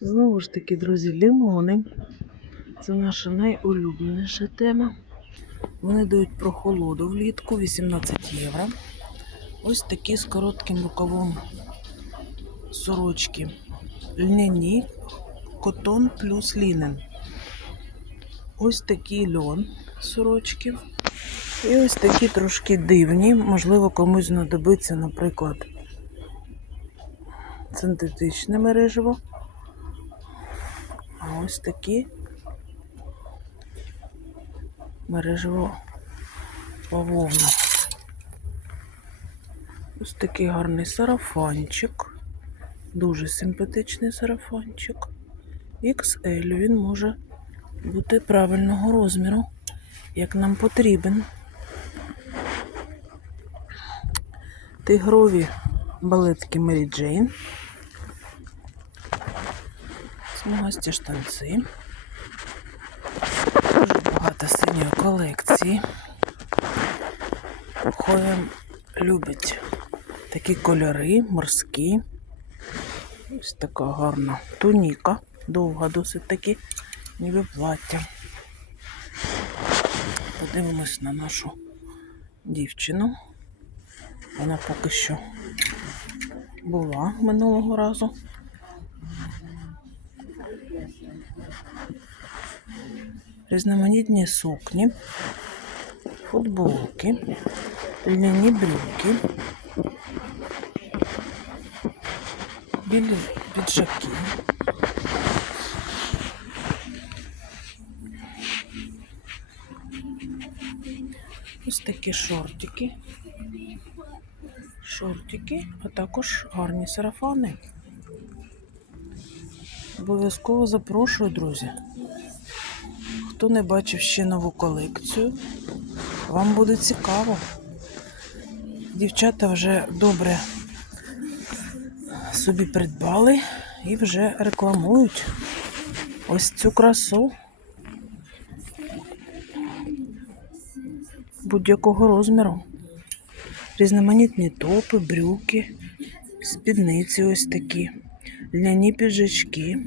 Знову ж таки, друзі, лимони. Це наша найулюбленіша тема. Вони дають прохолоду влітку 18 євро. Ось такі з коротким рукавом сорочки. Льняні, котон плюс лінен. Ось такий льон сорочки. І ось такі трошки дивні. Можливо, комусь знадобиться, наприклад, синтетичне мережево. Ось такі мережево бавовна. Ось такий гарний сарафанчик. Дуже симпатичний сарафанчик. XL він може бути правильного розміру, як нам потрібен. Тигрові балетки Мері Джейн. Смугасті штанці. Дуже багато синьої колекції. Хоєм любить такі кольори, морські. Ось така гарна туніка, довга досить таки, ніби плаття. Подивимось на нашу дівчину. Вона поки що була минулого разу. Різноманітні сукні, футболки, льняні брюки, білі піджаки. Ось такі шортики. Шортики, а також гарні сарафани. Обов'язково запрошую, друзі. Хто не бачив ще нову колекцію, вам буде цікаво. Дівчата вже добре собі придбали і вже рекламують ось цю красу будь-якого розміру. Різноманітні топи, брюки, спідниці ось такі, ляні піджачки.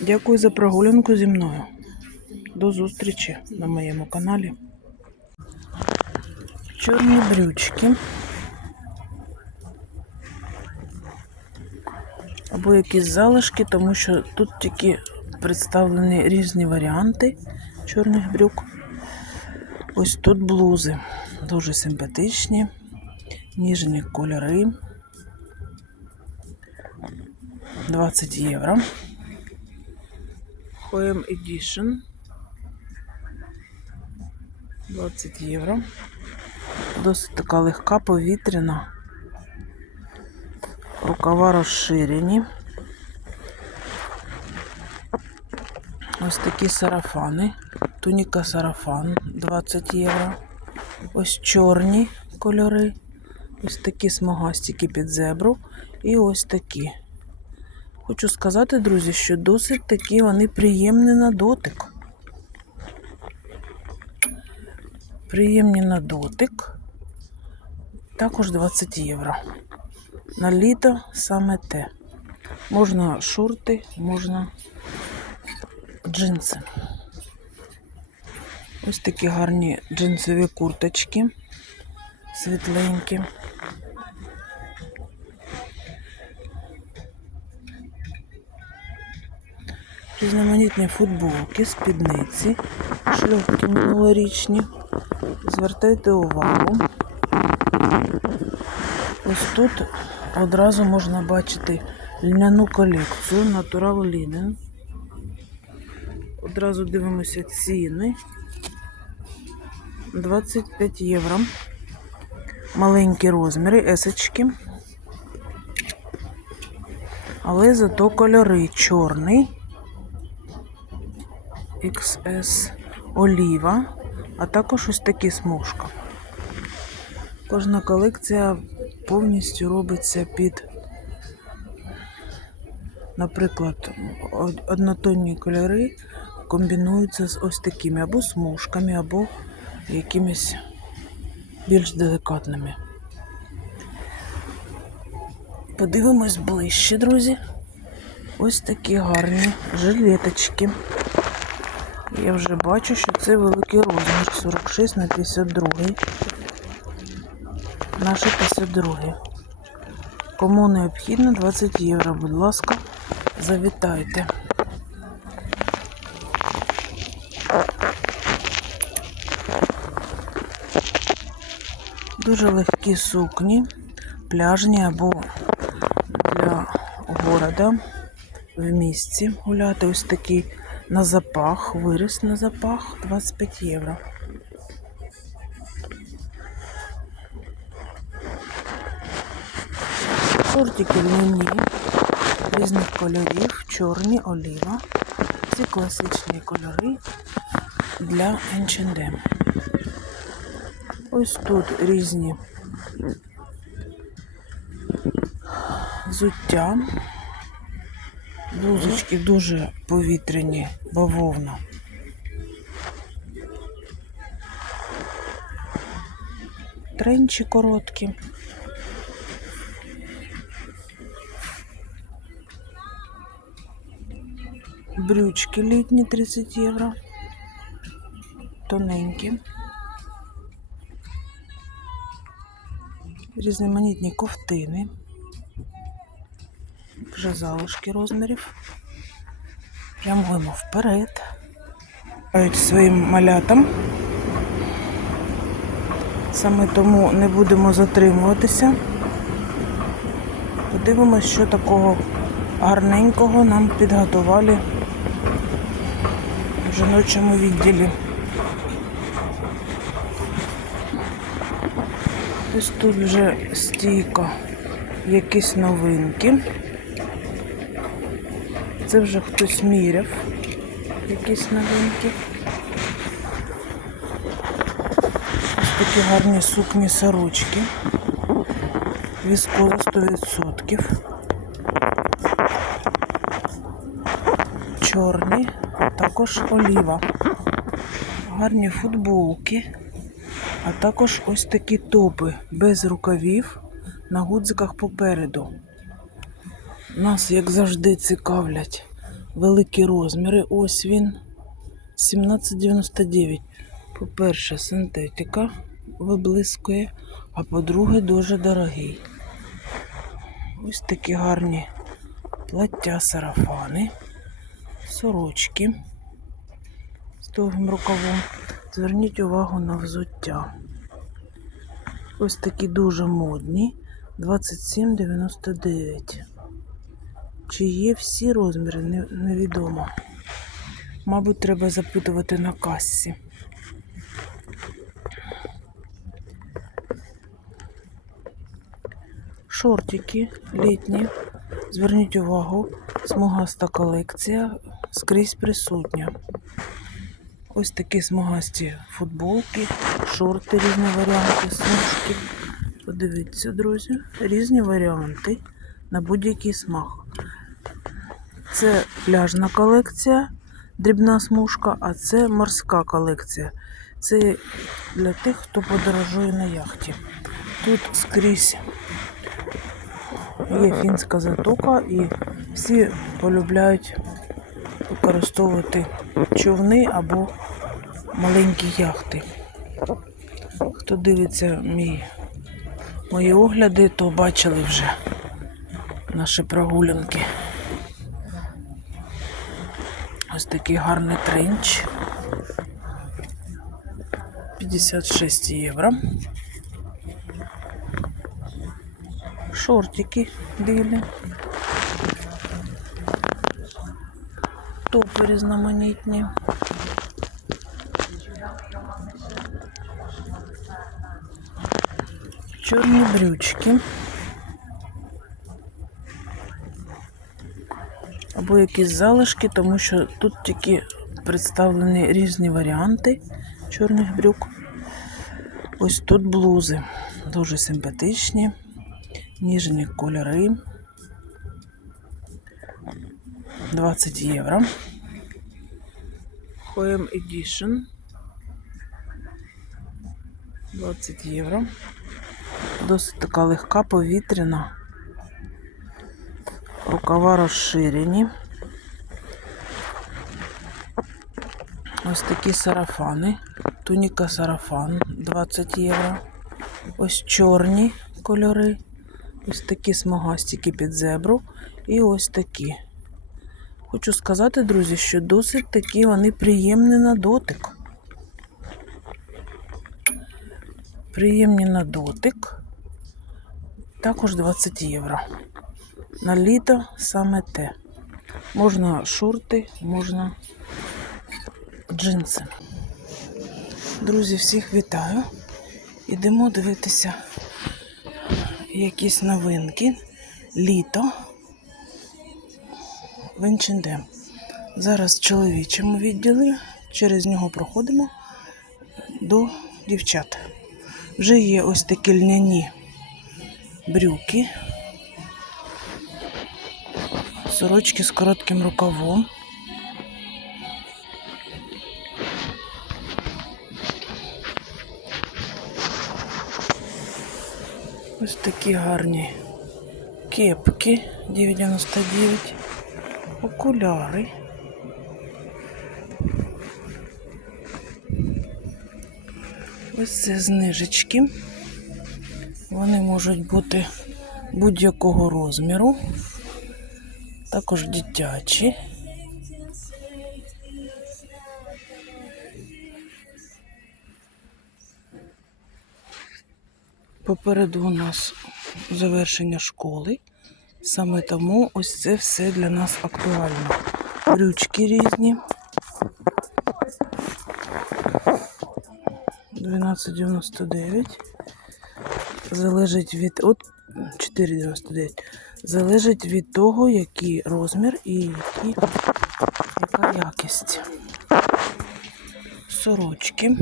Дякую за прогулянку зі мною. До зустрічі на моєму каналі. Чорні брючки. Або якісь залишки, тому що тут тільки представлені різні варіанти чорних брюк. Ось тут блузи. Дуже симпатичні, ніжні кольори. 20 євро. Poem Edition. 20 євро. Досить така легка, повітряна. Рукава розширені. Ось такі сарафани. Туніка сарафан 20 євро. Ось чорні кольори. Ось такі смугастики під зебру. І ось такі. Хочу сказати, друзі, що досить такі вони приємні на дотик. Приємні на дотик. Також 20 євро. На літо саме те. Можна шорти, можна джинси. Ось такі гарні джинсові курточки, світленькі. Різноманітні футболки, спідниці, шльопки минулорічні. Звертайте увагу. Ось тут одразу можна бачити льняну колекцію Natural Linen. Одразу дивимося ціни. 25 євро. Маленькі розміри, есочки. Але зато кольори чорний. XS Оліва, а також ось такі смужка. Кожна колекція повністю робиться під, наприклад, однотонні кольори комбінуються з ось такими або смужками, або якимись більш делікатними. Подивимось ближче, друзі. Ось такі гарні жилеточки. Я вже бачу, що це великий розмір 46 на 52. Наші 52. Кому необхідно 20 євро, будь ласка, завітайте. Дуже легкі сукні, пляжні або для города в місті гуляти. Ось такий на запах, виріс на запах 25 євро. Шортики льняні, різних кольорів, чорні, оліва. Ці класичні кольори для H&M. Ось тут різні взуття. Блузочки дуже повітряні, бавовна. Тренчі короткі. Брючки літні 30 євро. Тоненькі. Різноманітні ковтини. Вже залишки розмірів. Прямуємо вперед. Своїм малятам. Саме тому не будемо затримуватися. Подивимось, що такого гарненького нам підготували в жіночому відділі. Ось тут вже стійка, якісь новинки. Це вже хтось міряв якісь новинки. Ось такі гарні сукні сорочки. Військово 100%. Чорні, також оліва. Гарні футболки. А також ось такі топи без рукавів на гудзиках попереду. Нас, як завжди, цікавлять великі розміри. Ось він 17,99. По-перше, синтетика виблискує, а по-друге, дуже дорогий. Ось такі гарні плаття сарафани, сорочки з довгим рукавом. Зверніть увагу на взуття. Ось такі дуже модні. 27,99. Чи є всі розміри, невідомо. Мабуть, треба запитувати на касі. Шортики літні. Зверніть увагу, смугаста колекція скрізь присутня. Ось такі смугасті футболки, шорти різні варіанти, смужки. Подивіться, друзі, різні варіанти на будь-який смак. Це пляжна колекція, дрібна смужка, а це морська колекція. Це для тих, хто подорожує на яхті. Тут скрізь є фінська затока і всі полюбляють використовувати човни або маленькі яхти. Хто дивиться мій, мої огляди, то бачили вже наші прогулянки. Ось такий гарний тренч. 56 євро. Шортики білі. Топи різноманітні. Чорні брючки. Або якісь залишки, тому що тут тільки представлені різні варіанти чорних брюк. Ось тут блузи. Дуже симпатичні, ніжні кольори. 20 євро. Poem Edition. 20 євро. Досить така легка, повітряна. рукава розширені. Ось такі сарафани. Туніка сарафан 20 євро. Ось чорні кольори. Ось такі смугастики під зебру. І ось такі. Хочу сказати, друзі, що досить такі вони приємні на дотик. Приємні на дотик. Також 20 євро. На літо саме те. Можна шорти, можна джинси. Друзі, всіх вітаю. Ідемо дивитися якісь новинки. Літо. В H&M. Зараз в чоловічому відділі. Через нього проходимо до дівчат. Вже є ось такі льняні брюки. Сорочки з коротким рукавом. Ось такі гарні кепки 9,99, окуляри. Ось це знижечки. Вони можуть бути будь-якого розміру, також дитячі. Попереду у нас завершення школи. Саме тому ось це все для нас актуально. Брючки різні. 12,99. Залежить від. От 4,99. Залежить від того, який розмір і які, яка якість. Сорочки.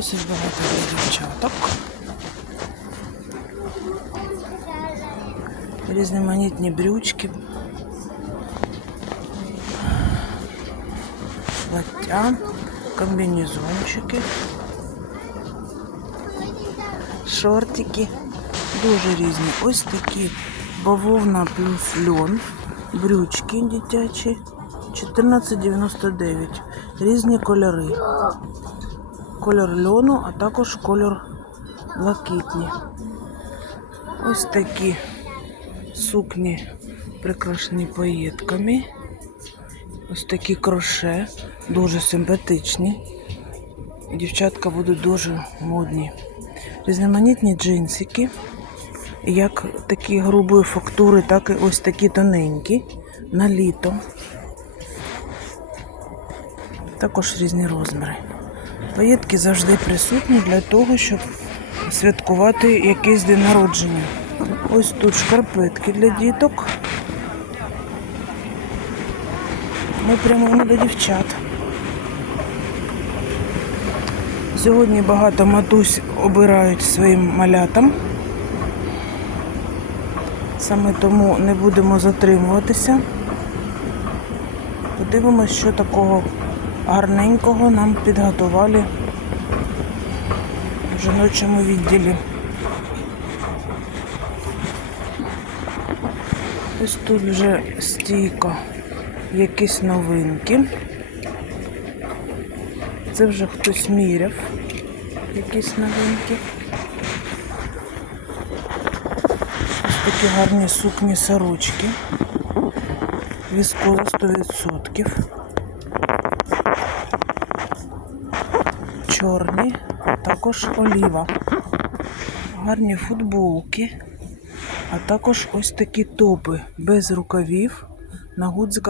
Досить багато дівчаток. Різноманітні брючки. Плаття, комбінезончики, шортики. Дуже різні. Ось такі бавовна плюс льон. Брючки дитячі. 14,99. Різні кольори кольор льону, а також кольор блакитні. Ось такі сукні прикрашені поєдками. Ось такі кроше, дуже симпатичні. Дівчатка будуть дуже модні. Різноманітні джинсики, як такі грубої фактури, так і ось такі тоненькі на літо. Також різні розміри. Паєтки завжди присутні для того, щоб святкувати якийсь день народження. Ось тут шкарпетки для діток. Ми прямуємо до дівчат. Сьогодні багато матусь обирають своїм малятам. Саме тому не будемо затримуватися. Подивимось, що такого гарненького нам підготували в жіночому відділі. Ось тут вже стійка, якісь новинки. Це вже хтось міряв, якісь новинки. Ось такі гарні сукні сорочки. Військово 100%. Чорні, також оліва. Гарні футболки, а також ось такі топи без рукавів на гудзиках.